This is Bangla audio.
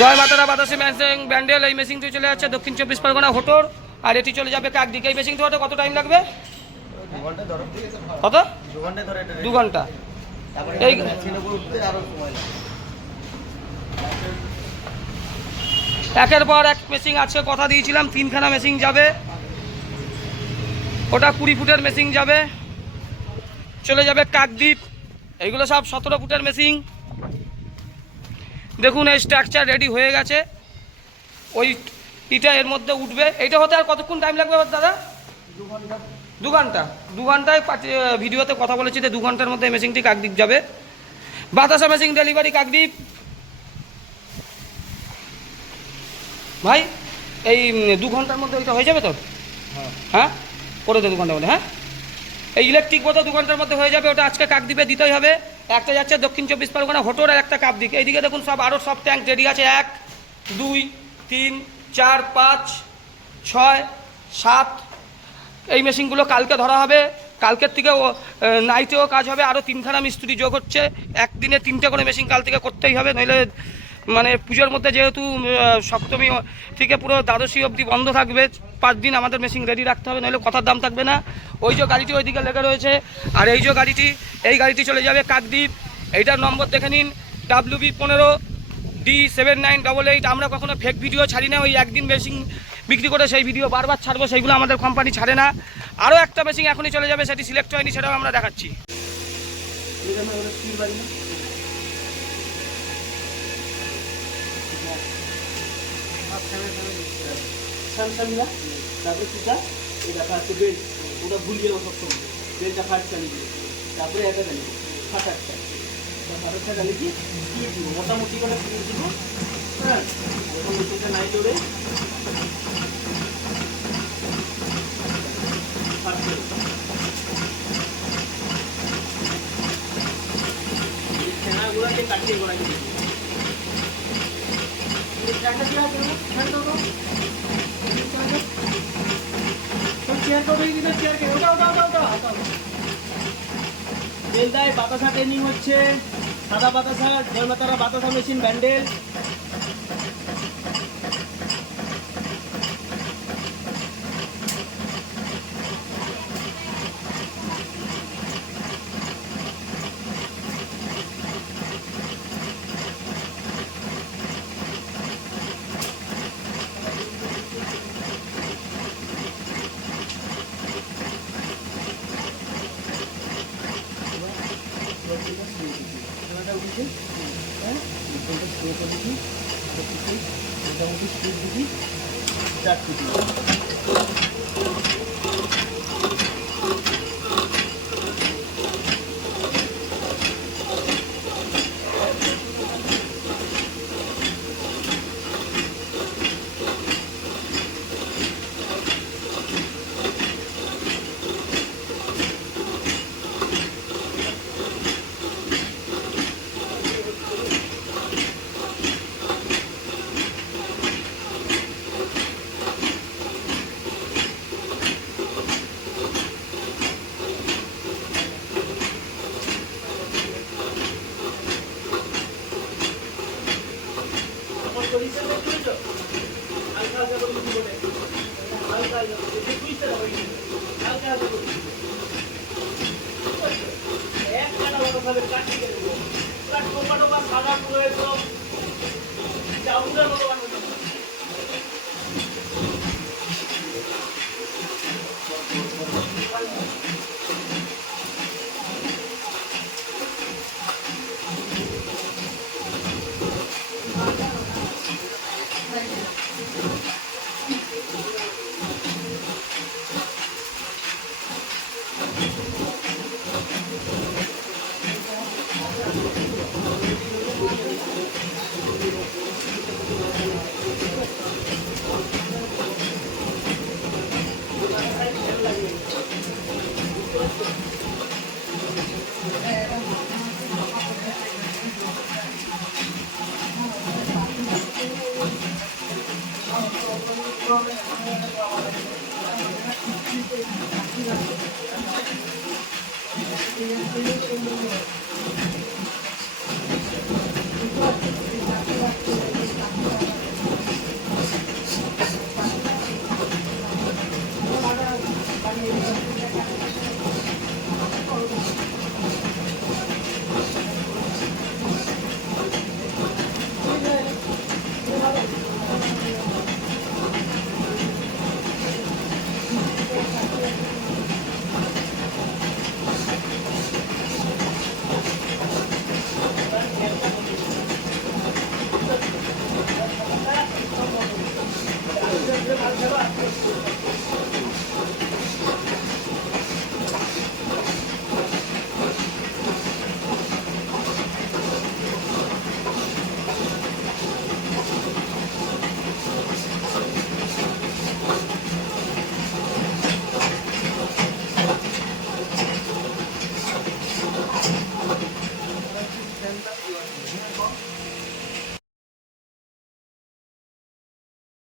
জয় মাতারা বাতাসে মেশিন ব্যান্ডেল। এই মেশিনটি চলে যাচ্ছে দক্ষিণ 24 পরগনা হোটর, আর এটি চলে যাবে কাকদিকে। এই মেশিনটি হতে কত টাইম লাগবে? কত? 2 ঘন্টা। এই একের পর এক মেশিন আজকে কথা দিয়েছিলাম, 3খানা মেশিন যাবে। ওটা 20 ফুটের মেশিন যাবে, চলে যাবে কাকদ্বীপ। এইগুলো সব 17 ফুটের মেশিন। দেখুন এই স্ট্রাকচার রেডি হয়ে গেছে, ওই ইটা এর মধ্যে উঠবে। এইটা হতে আর কতক্ষণ টাইম লাগবে দাদা? 2 ঘন্টা। 2 ঘন্টায় ভিডিওতে কথা বলেছি যে 2 ঘন্টার মধ্যে মেশিনটি কাকদ্বীপ যাবে। বাতাসা মেশিন ডেলিভারি কাকদ্বীপ। ভাই এই 2 ঘন্টার মধ্যে ওইটা হয়ে যাবে তো? হ্যাঁ করে দেবো 2 ঘন্টার মধ্যে। হ্যাঁ এই ইলেকট্রিক বোধ 2 ঘন্টার মধ্যে হয়ে যাবে। ওটা আজকে কাকদ্বীপে দিতেই হবে। একটা যাচ্ছে দক্ষিণ 24 পরগনা হোটর, আর একটা কাকদ্বীপ। এইদিকে দেখুন সব আরও সব ট্যাঙ্ক রেডি আছে। 1 2 3 4 5 6 7। এই মেশিনগুলো কালকে ধরা হবে। কালকের থেকে নাইটেও কাজ হবে। আরও 3খানা মিস্ত্রি যোগ হচ্ছে। একদিনে 3টে করে মেশিন কাল থেকে করতেই হবে, নইলে মানে পুজোর মধ্যে যেহেতু সপ্তমী থেকে পুরো দ্বাদশী অবধি বন্ধ থাকবে, 5 দিন আমাদের মেশিন রেডি রাখতে হবে, নইলে কথার দাম থাকবে না। ওই যে গাড়িটি ওইদিকে লেগে রয়েছে, আর এই যে গাড়িটি, এই গাড়িটি চলে যাবে কাকদ্বীপ। এইটার নম্বর দেখে নিন, WB15D7988। আমরা কখনো ফেক ভিডিও ছাড়ি না। ওই একদিন মেশিন বিক্রি করে সেই ভিডিও বারবার ছাড়বো, সেইগুলো আমাদের কোম্পানি ছাড়ে না। আরও একটা মেশিন এখনই চলে যাবে, সেটি সিলেক্ট হয়নি, সেটাও আমরা দেখাচ্ছি। তারপরে কিটা এটা ফার্স্টে বেল্ট, ওটা ভুলিয়ে দেবো সবসময়। বেল্টটা ফার্স্ট চালিয়ে দিই, তারপরে এটা চালিয়ে দিই ফাটারটা। ফাটারটা চালিয়ে দিয়ে স্পিড দিব, মোটামুটি করে স্পিড দিব। হ্যাঁ যখন মেশিনটা নাই চড়ে ঠেঙাগুলোকে কাটিয়ে গোড়াই দিয়ে বেলদায় বাতাসা ট্রেনিং হচ্ছে। সাদা বাতাসা, জয়মাতারা বাতাসা মেশিন ব্যান্ডেল। মোটামুটি স্পিড দিবি 4 ফুট। আছে